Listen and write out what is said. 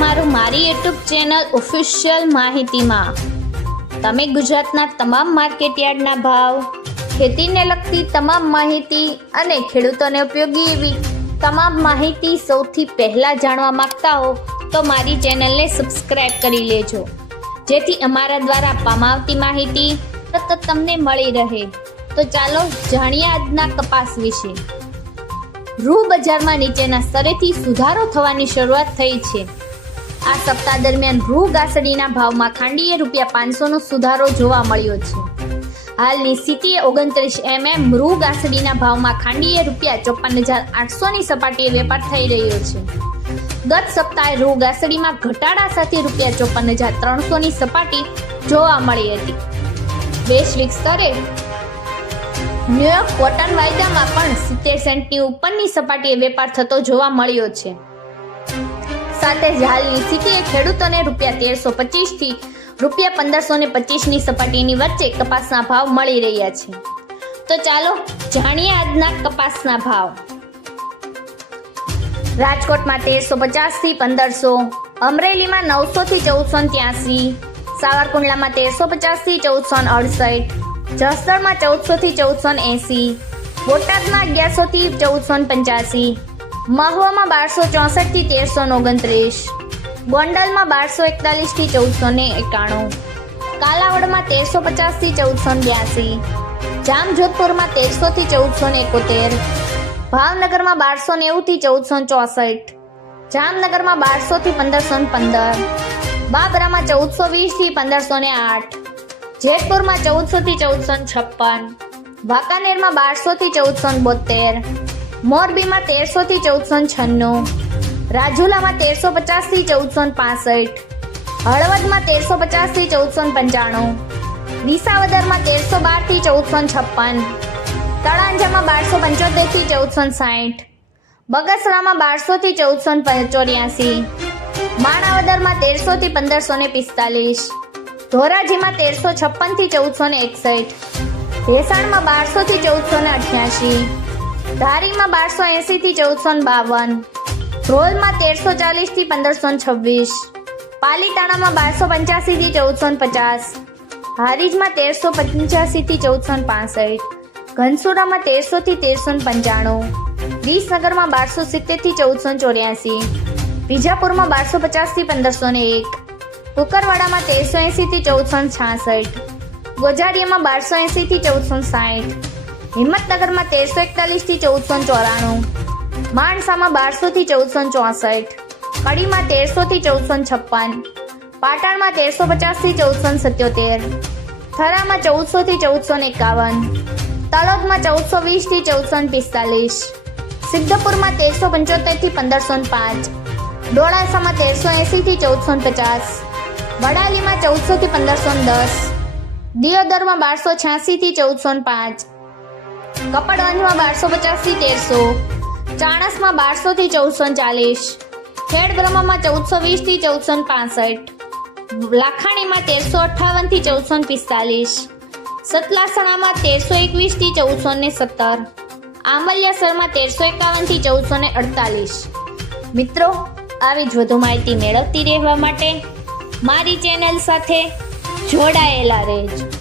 તમારું મારી YouTube channel official માહિતીમાં. તમે ગુજરાતના તમામ માર્કેટયાર્ડના ભાવ, ખેતીને લગતી તમામ માહિતી અને ખેડૂતોને ઉપયોગી એવી તમામ માહિતી સૌથી પહેલાં જાણવા માંગતા હો તો મારી ચેનલને સબસ્ક્રાઇબ કરી લેજો. જેથી અમારા દ્વારા પમાવતી માહિતી સતત તમને મળી રહે. તો ચાલો જાણીએ આજના કપાસ વિશે. રૂ બજારમાં નીચેના સ્તરેથી સુધારો થવાની શરૂઆત થઈ છે. આ સપ્તાહ દરમિયાન રૂ ગાસડીના ભાવમાં ખાંડીએ રૂપિયા પાંચસોનો સુધારો જોવા મળ્યો છે. હાલની સ્થિતિએ ઓગણત્રીસ એમએમ રૂ ગાસડીના ભાવમાં ખાંડીએ રૂપિયા ચોપન હજાર આઠસોની સપાટીએ વેપાર થઈ રહ્યો છે. ગત સપ્તાહે રૂ ગાસડીમાં ઘટાડા સાથે રૂપિયા ચોપન હજાર ત્રણસોની સપાટી જોવા મળી હતી. વૈશ્વિક સ્તરે ન્યુયોર્ક કોટન વાયદામાં પણ સિત્તેર સેન્ટની ઉપરની સપાટીએ વેપાર થતો જોવા મળ્યો છે. સાથે જ હાલની સ્થિતિએ ખેડૂતોને રૂપિયા તેરસો પચીસથી રૂપિયા પંદરસો ને પચીસની સપાટીની વચ્ચે કપાસના ભાવ મળી રહ્યા છે. તો ચાલો જાણીએ આજના કપાસના ભાવ. રાજકોટમાં તેરસો પચાસથી પંદરસો, અમરેલીમાં નવસોથી ચૌદસો ત્યાસી, સાવરકુંડલામાં તેરસો પચાસથી ચૌદસો અડસઠ, જસદણમાં ચૌદસોથી ચૌદસો એંસી, બોટાદમાં અગિયારસોથી ચૌદસો પંચ્યાસી મહુવામાં બારસો ચોસઠથી તેરસો ઓગણત્રીસ. ગોંડલમાં બારસો એકતાલીસથી ચૌદસો ને એકાણું. કાલાવડમાં તેરસો પચાસથી ચૌદસો બ્યાસી. જામજોધપુરમાં તેરસોથી ચૌદસો ને એકોતેર. ભાવનગરમાં બારસો નેવુંથી ચૌદસો ચોસઠ. જામનગરમાં બારસોથી પંદરસો પંદર. બાબરામાં ચૌદસો વીસથી પંદરસો ને આઠ. જેતપુરમાં ચૌદસોથી ચૌદસો છપ્પન. વાંકાનેરમાં બારસોથી ચૌદસો બોતેર. મોરબીમાં તેરસોથી ચૌદસો છન્નું. રાજુલામાં તેરસો પચાસથી ચૌદસો પાસઠ. હળવદમાં તેરસો પચાસથી ચૌદસો પંચાણું. વિસાવદરમાં તેરસો બારથી ચૌદસો છપ્પન. તળાંજામાં બારસો પંચોતેરથી ચૌદસો સાઠ. બગસરામાં બારસોથી ચૌદસો ચોર્યાસી માણાવદરમાં તેરસોથી પંદરસો ને પિસ્તાલીસ. ધોરાજીમાં તેરસો છપ્પનથી ચૌદસો ને એકસઠ. ભેસાણમાં બારસોથી ચૌદસો ને અઠ્યાસી. ધારીમાં બારસો એંસીથી ચૌદસો બાવન. રોલમાં તેરસો ચાલીસથી પંદરસો છવ્વીસ. પાલીતાણામાં બારસો પંચ્યાસીથી ચૌદસો પચાસ. હારીજમાં તેરસો પંચ્યાસીથી ચૌદસો પાસઠ. ઘનસુરામાં તેરસોથી તેરસો પંચાણું. વિસનગરમાં બારસો સિત્તેરથી ચૌદસો ચોર્યાસી. વિજાપુરમાં બારસો પચાસથી પંદરસો ને એક. કુકરવાડામાં તેરસો એંસીથી ચૌદસો છાસઠ. ગોજારિયામાં બારસો એંસીથી ચૌદસો સાઠ. હિંમતનગરમાં તેરસો એકતાલીસથી ચૌદસો ચોરાણું. માણસામાં બારસોથી ચૌદસો ચોસઠ. કડીમાં તેરસોથી ચૌદસો છપ્પન. પાટણમાં તેરસો પચાસથી ચૌદસો સત્યોતેર. થરામાં ચૌદસોથી ચૌદસો એકાવન. તલોદમાં ચૌદસો વીસથી ચૌદસો પિસ્તાલીસ. સિદ્ધપુરમાં તેરસો પંચોતેરથી પંદરસો પાંચ. ડોળાસામાં તેરસો એંસીથી ચૌદસો પચાસ. વડાલીમાં ચૌદસોથી પંદરસો દસ. દિયોદરમાં બારસો છ્યાસીથી ચૌદસો પાંચ. કપડવંજમાં બારસો પચાસથી તેરસો, ચાણસમાં બારસોથી ચૌદસો ચાલીસ, ખેડબ્રહ્મામાં ચૌદસો વીસથી ચૌદસો પાસઠ, લાખાણીમાં તેરસો અઠ્ઠાવનથી ચૌદસો પિસ્તાલીસ, સતલાસણામાં તેરસો એકવીસથી ચૌદસો ને સત્તર, આંબલિયાસરમાં તેરસો એકાવનથી ચૌદસો ને અડતાલીસ. મિત્રો, આવી જ વધુ માહિતી મેળવતી રહેવા માટે મારી ચેનલ સાથે જોડાયેલા રહેજો.